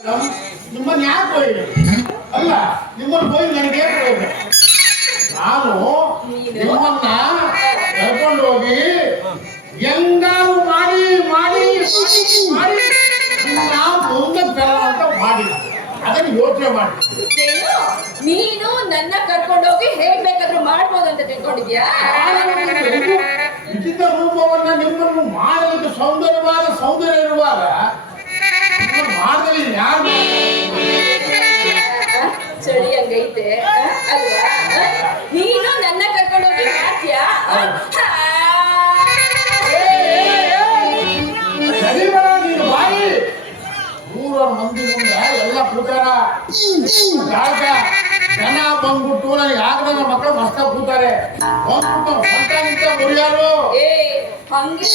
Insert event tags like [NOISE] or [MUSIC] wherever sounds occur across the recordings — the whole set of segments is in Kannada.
ನಿಮ್ಮನ್ನ ಯಾಕೆ ಬೈಲಿ ಅಲ್ಲ ನಿಮ್ಮನ್ನ ಬೈ ನನಗೆ ನಾನು ನಿಮ್ಮನ್ನ ಕರ್ಕೊಂಡು ಹೋಗಿ ಹೆಂಗಾರು ಮಾಡಿ ಮಾಡಿ ಮಾಡಿ ನಾವು ಮುಂದೆ ಬರೋಣ ಅಂತ ಮಾಡಿ ಅದನ್ನು ಯೋಚನೆ ಮಾಡಿ ನೀನು ನನ್ನ ಕರ್ಕೊಂಡೋಗಿ ಹೇಗ್ ಬೇಕಾದ್ರೂ ಮಾಡ್ಬೋದಂತ ತಿಳ್ಕೊಂಡಿದ್ಯಾ ವಿಚಿತ್ರ ರೂಪವನ್ನ ನಿಮ್ಮನ್ನು ಮಾಡಲಿಕ್ಕೆ ಸೌಂದರ್ಯವಾದ ಸೌಂದರ್ಯ ಮಂದಿ ಮುಂದೆ ಎಲ್ಲ ಕೂತಾರ ಜನ ಬಂದ್ಬಿಟ್ಟು ನನಗೆ ಆಗದ ಮಕ್ಕಳು ಮಸ್ತ ಕೂತಾರೆ ಬಂದ್ಬಿಟ್ಟು ಸ್ವಂತ ನಿಂತ ಮುರಿಯಾರು ಏ ಹಂಗೆ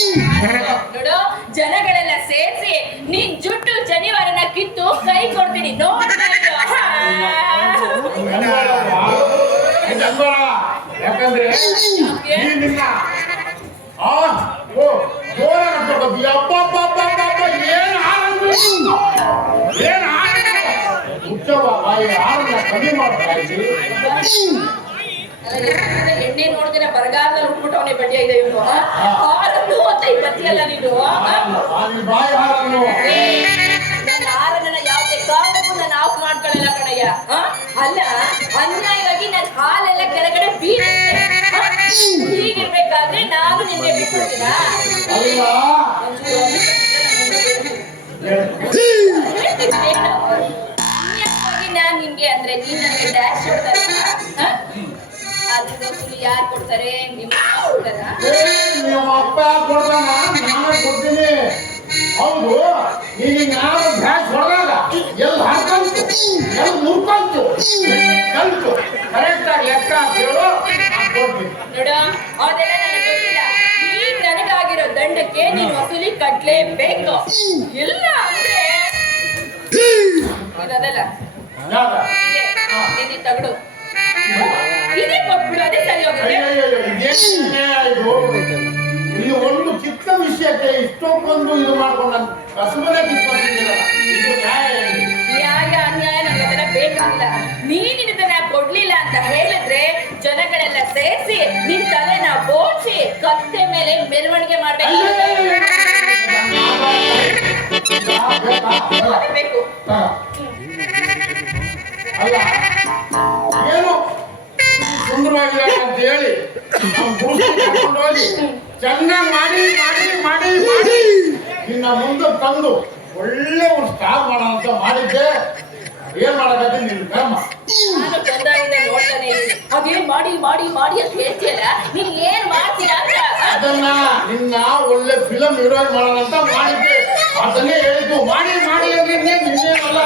ನೋಡು ಜನಗಳೆಲ್ಲ ಸೇರಿಸಿ ನೀನ್ ಜುಟ್ಟು ಜನಿವಾರನ ಕಿತ್ತು ಕೈ ಕೊಡ್ತೀನಿ. ನೋಡ್ತಾ. ಯಾಕಂದ್ರೆ ನಿನ್ನ ಆ ಓ ಜೋರ ಎಣ್ಣೆ ನೋಡಿದ್ರೆ, ಬರಗಾಲದಲ್ಲಿ ಉಟ್ಬಿಟ್ಟವನೇ ಬಡ್ಡಿ ಇದೆ ಇವನು ಅಂತ ಈ ಬತ್ತಿಯಲ್ಲ ನೀನು ನನ್ನ ಆರನ್ನ ಯಾವುದೇ ಕಾರಣಕ್ಕೂ ನಾನು ಆಫ್ ಮಾಡ್ಕೊಳ್ಳಲ್ಲ ಕಣಯ್ಯ. ಅಲ್ಲ, ಅನ್ಯಾಯವಾಗಿ ನನ್ನ ಹಾಲೆಲ್ಲ ಕೆಳಗಡೆ ಬೀಳುತ್ತೆ. ಆ? ಯಾರು ಕೊಡ್ತಾರೆ? ನಿಮ್ಮ ನಿಮ್ಮ ಅಪ್ಪ ಕೊಡ್ತಾನ ನಾನು ಕೊಡ್ತೀನಿ. ಹೌದು ನೀನು ನಾನು ಬ್ಯಾಸ್ ಹೊಡೆದಾಗ ಎಲ್ಲಿ ಹಾಕಂತು ಎಲ್ಲಿ ಮುರ್ಕಂತು ಕಲ್ತು ಕರೆಕ್ಟ್ ಆಗಿ ಲೆಕ್ಕ ನೋಡು ಅದೆಲ್ಲ ನನಗೆ ಗೊತ್ತಿಲ್ಲ. ಈ ನನಗಾಗಿರೋ ದಂಡಕ್ಕೆ ನೀನು ವಸೂಲಿ ಕಟ್ಲೇಬೇಕು. ಇಲ್ಲ ಅಂದ್ರೆ ಇದದಲ್ಲ. ಯಾಕ? ಇದೆ. ನಿನ್ನೆ ತಗಡು. ವಿಷಯಕ್ಕೆ ಇಷ್ಟೊಂದು ಇದು ಮಾಡ್ಕೊಂಡು ನನ್ನ ಕಸುಬನೇ ಕಿತ್ಕೊಂಡಿದ್ದೀರಲ್ಲ ಇದು ನ್ಯಾಯ ಅನ್ಯಾಯ ಕೊಡ್ಲಿಲ್ಲ ಅಂತ ಹೇಳಿದ್ರೆ ಜನಗಳೆಲ್ಲ ಸೇರಿಸಿ ನಿನ್ ತಲೆನ ಬೋಚಿ ಕತ್ತೆ ಮೇಲೆ ಮೆರವಣಿಗೆ ಮಾಡ್ಬೇಕು. ಅಲ್ಲ ಏನು? ಸುಂದರವಾಗಿಲ್ಲ ಅಂತ ಹೇಳಿ. [LAUGHS] ಹೋಗಿ. ಚೆನ್ನಾಗಿ ಮಾಡಿ ಮಾಡಿ ಮಾಡಿ ಮಾಡಿ ನಿನ್ನ ಮುಂದೆ ತಂದು ಒಳ್ಳೆ ಒಂದು ಸ್ಟಾರ್ ಮಾಡೋಣ ಅಂತ ಮಾಡಿದ್ದೆ ಏನ್ ಮಾಡಕತ್ತಿ ನಿನ್ನ ಕರ್ಮ ನಾನು ಬಂದಾಗಿಂದ ನೋಡ್ತಾನೆ ಇದ್ದೀನಿ ಅದೇನ್ ಮಾಡಿ ಮಾಡಿ ಮಾಡಿ ಅಂತ ಹೇಳ್ತೀಯಲ್ಲ ನೀನ್ ಏನ್ ಮಾಡ್ತೀಯಾ ಅಂತ ಅದನ್ನ ನಿನ್ನ ಒಳ್ಳೆ ಫಿಲಂ ಹೀರೋಯಿನ್ ಮಾಡೋಣ ಅಂತ ಮಾಡಿದ್ದೆ ಅದನ್ನೇ ಹೇಳಿದ್ದು ಮಾಡಿ ಮಾಡಿ ಅಂದ್ರೆ ನಿನ್ನೇನಲ್ಲ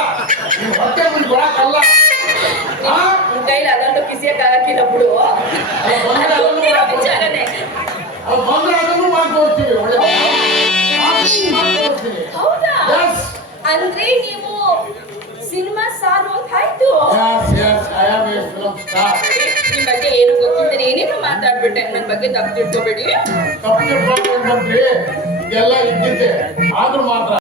ಅಂದ್ರೆ ನೀವು ಸಿನಿಮಾ ಸಾರು ಅಂತ ಆಯ್ತು? Yes, yes, I am a film star. ನಿಮ್ ಬಗ್ಗೆ ಏನು ಗೊತ್ತಿಲ್ಲ ಏನೇನು ಮಾತಾಡ್ಬಿಟ್ಟೆ. ನನ್ ಬಗ್ಗೆ ತಪ್ಪು ತಿಳ್ಕೊಬೇಡಿ ತಪ್ಪು ತಿಳ್ಕೊಂಡು ಬಂದ್ರಿ ಇದೆಲ್ಲ ಇದ್ದಿದ್ದೆ. ಆದ್ರೂ ಮಾತ್ರ.